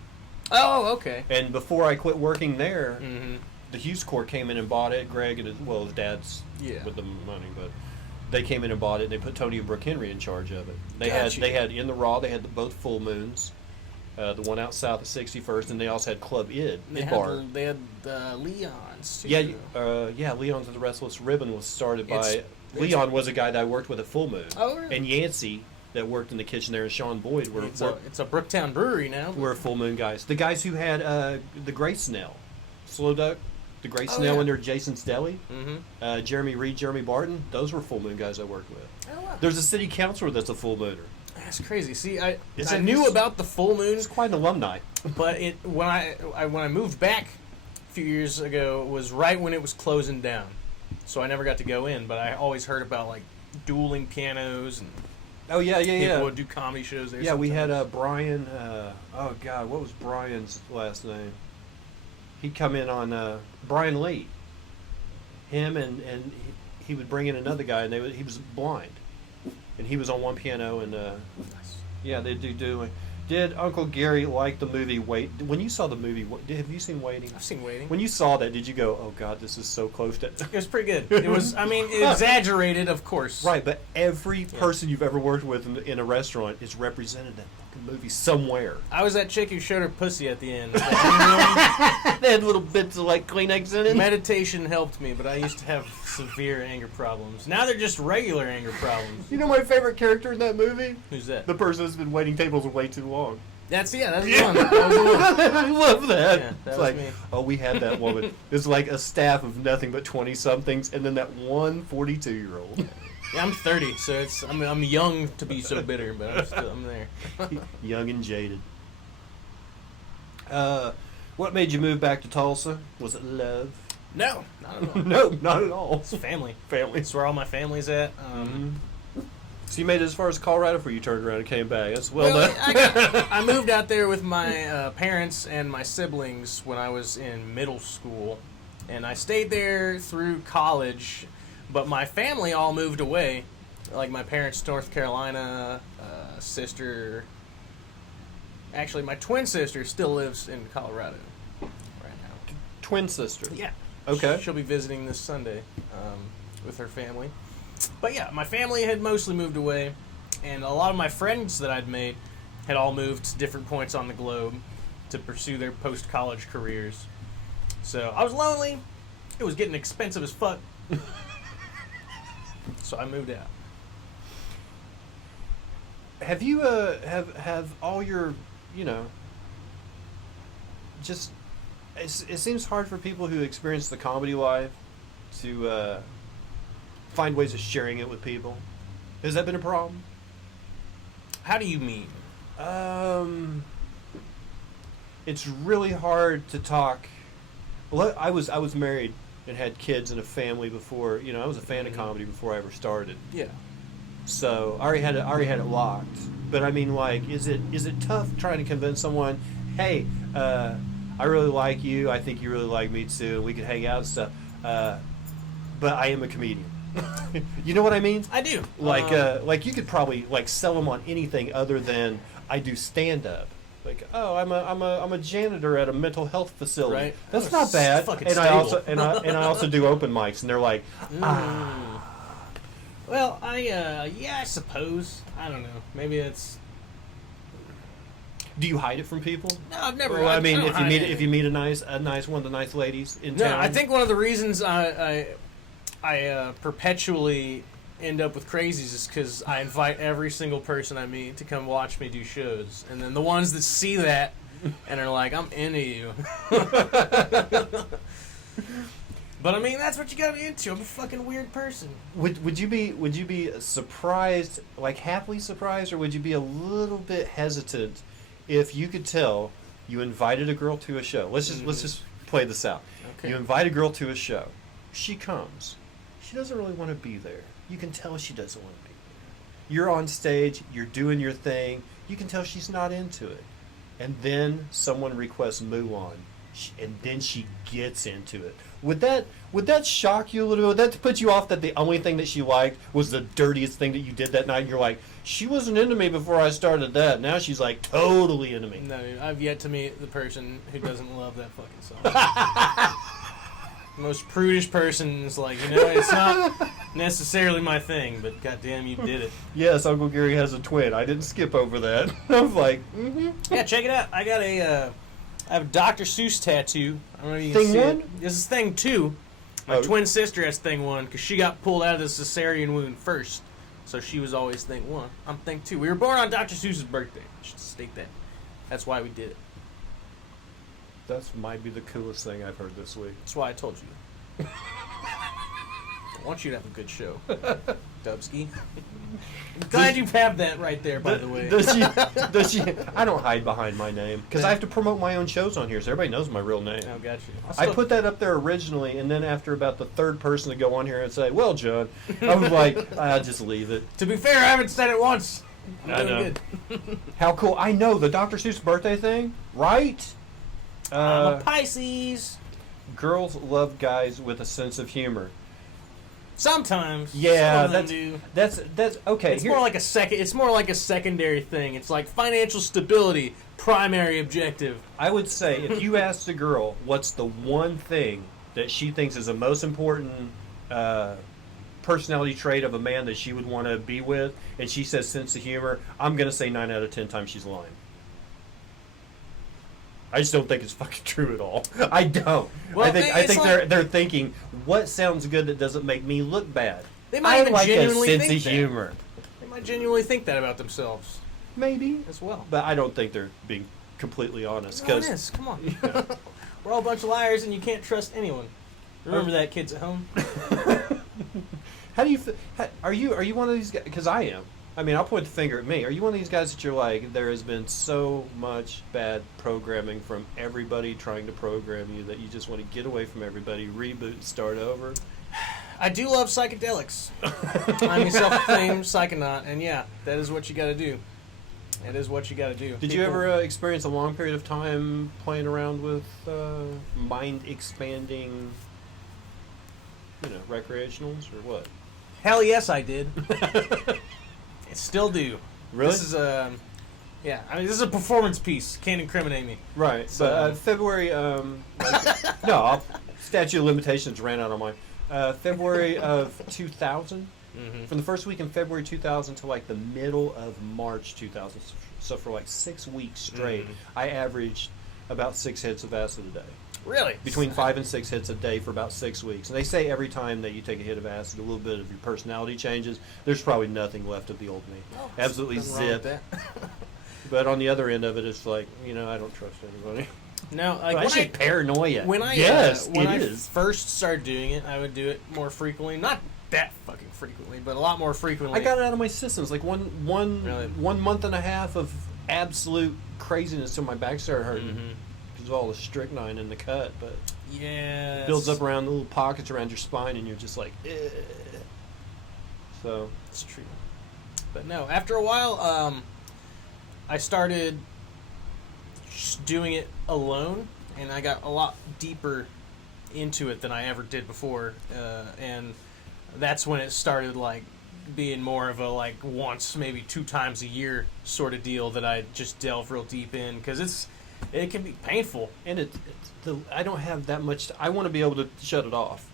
Oh, okay. And before I quit working there, Mm-hmm. the Hughes Corps came in and bought it. Greg and his dad's with the money, but they came in and bought it. And they put Tony and Brooke Henry in charge of it. They had In the Raw. They had both Full Moons, the one out south of 61st, and they also had Club Id. They had Leon's too. Yeah, Leon's of the Restless Ribbon was started by Leon was a guy that I worked with at Full Moon. Oh, really? And Yancey that worked in the kitchen there, and Sean Boyd were It's a Brooktown brewery now. We're Full Moon guys. The guys who had the Gray Snell, Slow Duck, the Gray Snell in there, Jason's Deli, Jeremy Reed, Jeremy Barton, those were Full Moon guys I worked with. Oh, wow. There's a city councilor that's a Full Mooner. That's crazy. See, I It's knew about the Full Moon, He's quite an alumni. but when I moved back a few years ago, it was right when it was closing down, so I never got to go in. But I always heard about like dueling pianos and people would do comedy shows there. Yeah, we had Brian. Oh God, what was Brian's last name? He'd come in on Brian Lee. Him and he would bring in another guy, and he was blind, and he was on one piano, and yeah, they do dueling. Did Uncle Gary like the movie Wait? When you saw the movie, have you seen Waiting? I've seen Waiting. When you saw that, did you go, "Oh God, this is so close to"? It was pretty good. It was, exaggerated, of course. Right, but every person you've ever worked with in a restaurant is represented in that fucking movie somewhere. I was that chick who showed her pussy at the end. They had little bits of like Kleenex in it. Meditation helped me, but I used to have severe anger problems. Now they're just regular anger problems. You know my favorite character in that movie? Who's that? The person that's been waiting tables way too long. That's the one. That was the one. I love that. Yeah, that it's was like, me. oh, we had that woman. It's like a staff of nothing but 20-somethings, and then that one 42-year-old. Yeah, I'm 30, so I'm young to be so bitter, but I'm there. Young and jaded. What made you move back to Tulsa? Was it love? No, not at all. No, not at all. It's family. Family. It's where all my family's at. So you made it as far as Colorado before you turned around and came back. That's well done. I moved out there with my parents and my siblings when I was in middle school, and I stayed there through college. But my family all moved away. Like my parents, North Carolina, sister. Actually, my twin sister still lives in Colorado right now. Twin sister. Yeah. Okay. She'll be visiting this Sunday with her family. But yeah, my family had mostly moved away, and a lot of my friends that I'd made had all moved to different points on the globe to pursue their post-college careers. So I was lonely. It was getting expensive as fuck. So I moved out. Have you have all your just it seems hard for people who experience the comedy live to find ways of sharing it with people. Has that been a problem? How do you mean? It's really hard to talk. Well, I was married and had kids and a family before. You know, I was a fan of comedy before I ever started. Yeah. So I already had it locked. But I mean, like, is it tough trying to convince someone, hey, I really like you. I think you really like me too. We could hang out and stuff. But I am a comedian. You know what I mean? I do. Like you could probably like sell them on anything other than I do stand up. Like, oh, I'm a janitor at a mental health facility. Right. That's not bad. Fucking And stable. I also do open mics, and they're like, ah. Well, I suppose. I don't know. Maybe it's. Do you hide it from people? No, I've never. Well, I mean, don't hide it. if you meet a nice one of the nice ladies in No, town. I think one of the reasons I perpetually end up with crazies is because I invite every single person I meet to come watch me do shows, and then the ones that see that and are like, "I'm into you." But I mean, that's what you gotta be into. I'm a fucking weird person. Would you be surprised, like happily surprised, or would you be a little bit hesitant if you could tell you invited a girl to a show? Let's just play this out. Okay. You invite a girl to a show. She comes. She doesn't really want to be there. You can tell she doesn't want to be there. You're on stage. You're doing your thing. You can tell she's not into it. And then someone requests Mulan, and then she gets into it. Would that shock you a little bit? Would that put you off that the only thing that she liked was the dirtiest thing that you did that night? And you're like, she wasn't into me before I started that. Now she's like totally into me. No, I've yet to meet the person who doesn't love that fucking song. The most prudish person is like, it's not necessarily my thing, but goddamn, you did it. Yes, Uncle Gary has a twin. I didn't skip over that. I was like, Yeah, check it out. I have a Dr. Seuss tattoo. I don't know if you can Thing see one? it. This is thing 2. My twin sister has thing 1 because she got pulled out of the cesarean wound first. So she was always thing 1. I'm thing 2. We were born on Dr. Seuss's birthday. I should state that. That's why we did it. that might be the coolest thing I've heard this week. That's why I told you. I want you to have a good show, Dubsky. I'm glad you have that right there, by the way. Does she? I don't hide behind my name because I have to promote my own shows on here, so everybody knows my real name. Oh, got you. I put that up there originally, and then after about the third person to go on here and say, "Well, John," I was like, "I'll just leave it." To be fair, I haven't said it once. I know. Good. How cool! I know the Dr. Seuss birthday thing, right? I'm a Pisces. Girls love guys with a sense of humor. Sometimes. Yeah, some of them do. that's okay. It's more like a It's more like a secondary thing. It's like financial stability, primary objective. I would say if you asked a girl what's the one thing that she thinks is the most important personality trait of a man that she would want to be with, and she says sense of humor, I'm going to say 9 out of 10 times she's lying. I just don't think it's fucking true at all. I don't. Well, I think they're thinking, what sounds good that doesn't make me look bad? They might I even like a genuinely sense think of that. humor. They might genuinely think that about themselves Maybe. as well. But I don't think they're being completely honest. No, it is. Come on. We're all a bunch of liars, and you can't trust anyone. Remember that, kids at home. How do you? Are you one of these guys? Because I am. I mean, I'll point the finger at me. Are you one of these guys that you're like, there has been so much bad programming from everybody trying to program you that you just want to get away from everybody, reboot, and start over? I do love psychedelics. I'm a self-proclaimed psychonaut, and yeah, that is what you got to do. It is what you got to do. Did you ever experience a long period of time playing around with mind-expanding, recreationals or what? Hell yes, I did. I still do. Really? This is yeah. I mean, this is a performance piece. Can't incriminate me. Right. So- But February. Statute of limitations ran out on mine. February of 2000. Mm-hmm. From the first week in February 2000 to like the middle of March 2000. So for like 6 weeks straight, I averaged about 6 hits of acid a day. Really? Between 5 and 6 hits a day for about 6 weeks. And they say every time that you take a hit of acid, a little bit of your personality changes. There's probably nothing left of the old me. Oh, Absolutely nothing wrong with zip. that. But on the other end of it, it's like, I don't trust anybody. No, like Well, actually, paranoia. when I yes, when it I is. first started doing it, I would do it more frequently. Not that fucking frequently, but a lot more frequently. I got it out of my systems. Like Really? 1 month and a half of absolute craziness till my back started hurting Mhm. because of all the strychnine in the cut. But Yeah. it builds up around the little pockets around your spine, and you're just like, eh. So It's true. But no, after a while, I started just doing it alone, and I got a lot deeper into it than I ever did before, and that's when it started like being more of a like once, maybe 2 times a year sort of deal that I just delve real deep in because it can be painful. and I don't have that much. I want to be able to shut it off.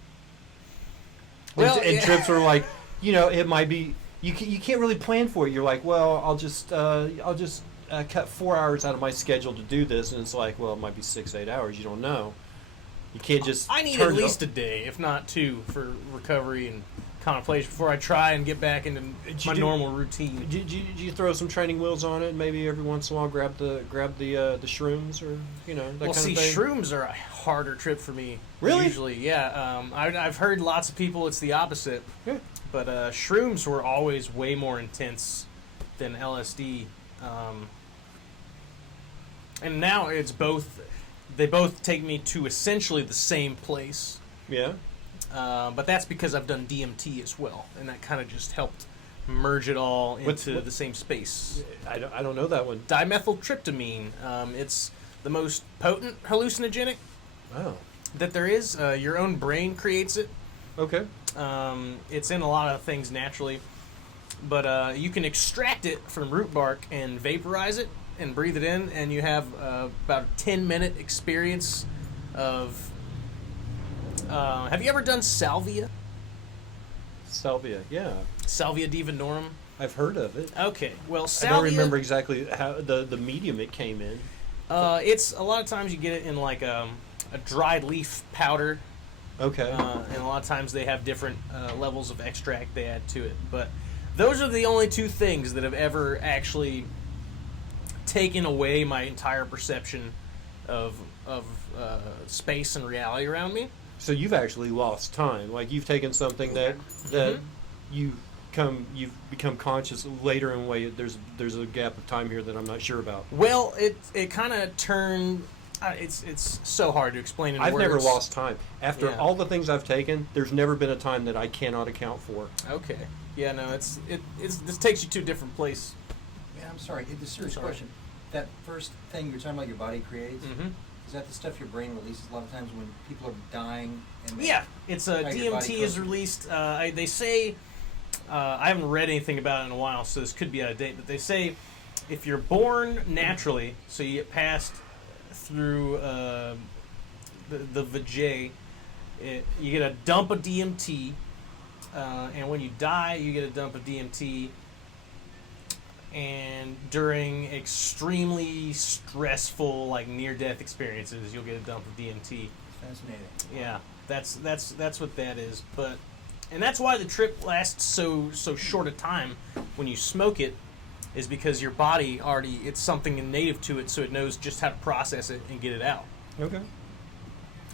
Well, and yeah. trips are like, it might be you can't really plan for it. You're like, well, I'll just cut 4 hours out of my schedule to do this, and it's like, well, it might be 6-8 hours. You don't know. You can't just. I need turn at it least off. a day, if not 2, for recovery and contemplation before I try and get back into my normal routine. Did you throw some training wheels on it? Maybe every once in a while grab the shrooms or that Well, kind see, of thing. shrooms are a harder trip for me. Really? Usually, yeah. I've heard lots of people it's the opposite, Yeah. but shrooms were always way more intense than LSD, and now it's both. They both take me to essentially the same place. Yeah. But that's because I've done DMT as well, and that kind of just helped merge it all into the same space. I don't know that one. Dimethyltryptamine. It's the most potent hallucinogenic Oh. that there is. Your own brain creates it. Okay. It's in a lot of things naturally, but you can extract it from root bark and vaporize it and breathe it in, and you have about a 10-minute experience of. Have you ever done salvia? Salvia. Yeah. Salvia divinorum. I've heard of it. Okay, well, I salvia. don't remember exactly how the medium it came in. It's a lot of times you get it in like a dried leaf powder, Okay. and a lot of times they have different levels of extract they add to it. But those are the only 2 things that have ever actually taken away my entire perception of space and reality around me. So you've actually lost time. Like you've taken something that Mhm. you've become conscious later in a way. There's a gap of time here that I'm not sure about. Well, it kind of turned. It's so hard to explain in I've words. never lost time. After Yeah. all the things I've taken, there's never been a time that I cannot account for. Okay. Yeah. No. It's this takes you to a different place. Man, I'm sorry. It's a serious Sorry. question. That first thing you're talking about, your body creates. Mm-hmm. Is that the stuff your brain releases a lot of times when people are dying? And Yeah, it's How your body DMT is copes? released. They say I haven't read anything about it in a while, so this could be out of date. But they say if you're born naturally, so you get passed through the vajay, you get a dump of DMT, and when you die, you get a dump of DMT. And during extremely stressful, like near-death experiences, you'll get a dump of DMT. Fascinating. Yeah, that's what that is. And that's why the trip lasts so short a time when you smoke it, is because your body already, it's something native to it, so it knows just how to process it and get it out. Okay.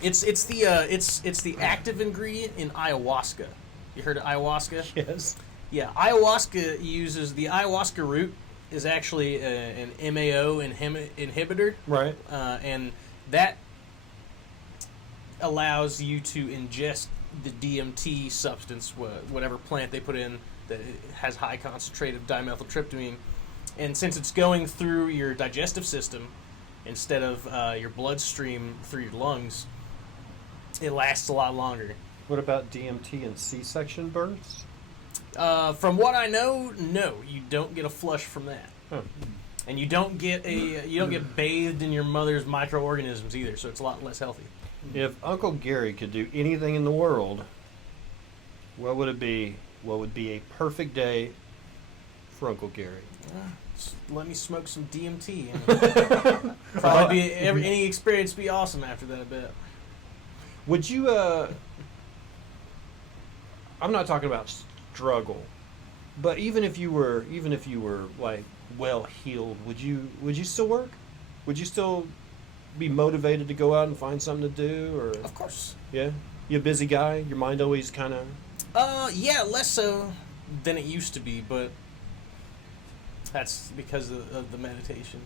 It's the active ingredient in ayahuasca. You heard of ayahuasca? Yes. Yeah, ayahuasca uses the ayahuasca root is actually an MAO inhibitor. Right. And that allows you to ingest the DMT substance, whatever plant they put in that has high concentrate of dimethyltryptamine. And since it's going through your digestive system instead of your bloodstream through your lungs, it lasts a lot longer. What about DMT and C-section births? From what I know, no, you don't get a flush from that. Huh. And you don't get bathed in your mother's microorganisms either, so it's a lot less healthy. If Uncle Gary could do anything in the world, what would it be? What would be a perfect day for Uncle Gary? Just let me smoke some DMT. And probably any experience be awesome after that, I bet. Would you? I'm not talking about struggle, but even if you were like well healed, would you still work? Would you still be motivated to go out and find something to do, or Of course. yeah, you a busy guy? Your mind always kind of Yeah, less so than it used to be, but that's because of the meditation.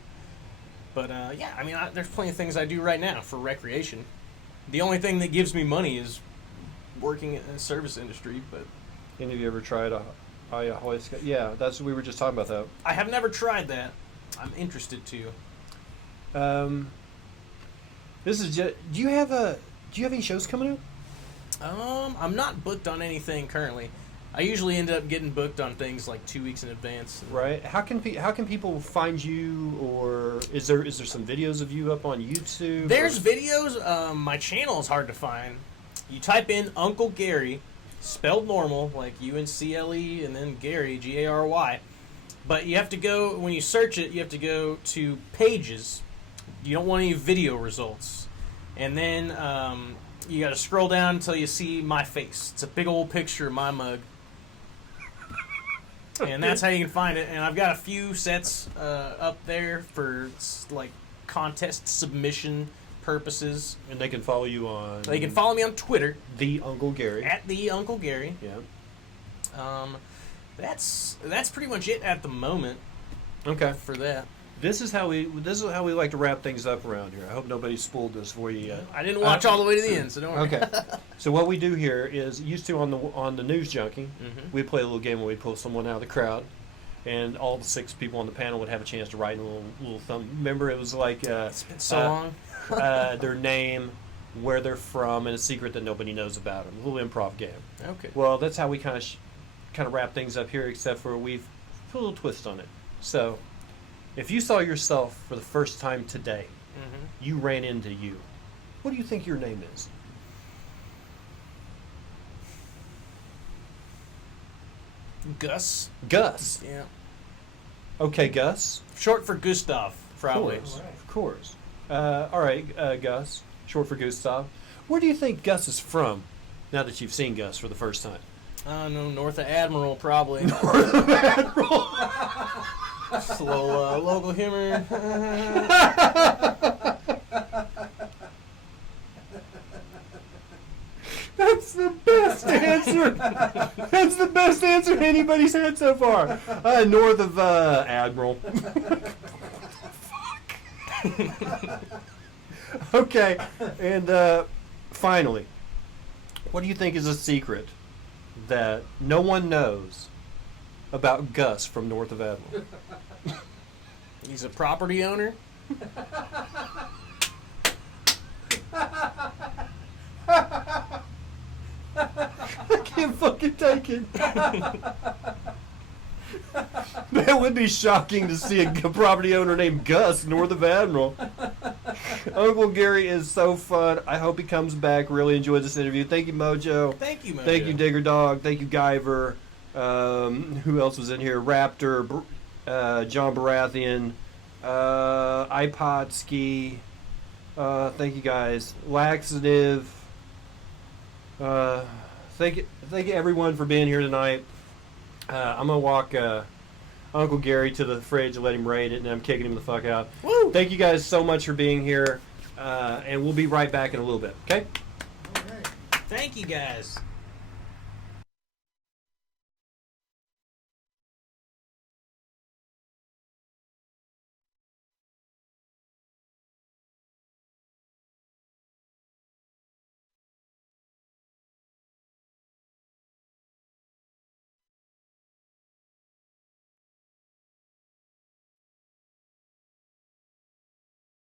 But yeah, I mean, there's plenty of things I do right now for recreation. The only thing that gives me money is working in the service industry, but Any of you ever tried a ayahuasca? Yeah, that's we were just talking about that. I have never tried that. I'm interested to. This is just. Do you have any shows coming up? I'm not booked on anything currently. I usually end up getting booked on things like 2 weeks in advance. Right. How can people find you, or is there some videos of you up on YouTube? There's videos. My channel is hard to find. You type in Uncle Gary, spelled normal, like UNCLE, and then Gary, Gary. But you have to go, when you search it, you have to go to pages. You don't want any video results. And then you got to scroll down until you see my face. It's a big old picture of my mug. And that's how you can find it. And I've got a few sets up there for like contest submission purposes. And they can follow you on. They can follow me on Twitter The Uncle Gary. at the Uncle Gary. Yeah. That's pretty much it at the moment Okay. for that. This is how we like to wrap things up around here. I hope nobody spoiled this for you yet. I didn't watch all the way to the end, so don't worry. Okay. So what we do here is used to on the News Junkie, Mhm. we'd play a little game where we'd pull someone out of the crowd, and all the 6 people on the panel would have a chance to write in a little thumb. Remember, it was like It's been so long. their name, where they're from, and a secret that nobody knows about them. A little improv game. Okay. Well, that's how we kind of wrap things up here, except for we've put a little twist on it. So, if you saw yourself for the first time today, you ran into you, what do you think your name is? Gus. Gus. Yeah. Okay, Gus. Short for Gustav, probably. Of course. Of course. All right, Gus. Short for Gustav. Where do you think Gus is from, now that you've seen Gus for the first time? No, north of Admiral, probably. North of Admiral. Just a little local humor. That's the best answer. That's the best answer anybody's had so far. North of Admiral. Okay, and finally, what do you think is a secret that no one knows about Gus from North of Admiral? He's a property owner. I can't fucking take it. That would be shocking to see a property owner named Gus north of Admiral. Uncle Gary is so fun. I hope he comes back. Really enjoyed this interview. Thank you, Mojo. Thank you, Mojo. Thank you, Digger Dog. Thank you, Guyver. Who else was in here? Raptor, John Baratheon, iPod Ski. Thank you, guys. Laxative. Thank you everyone for being here tonight. I'm gonna walk Uncle Gary to the fridge and let him raid it, and I'm kicking him the fuck out. Woo! Thank you guys so much for being here, and we'll be right back in a little bit. Okay? All right. Thank you, guys.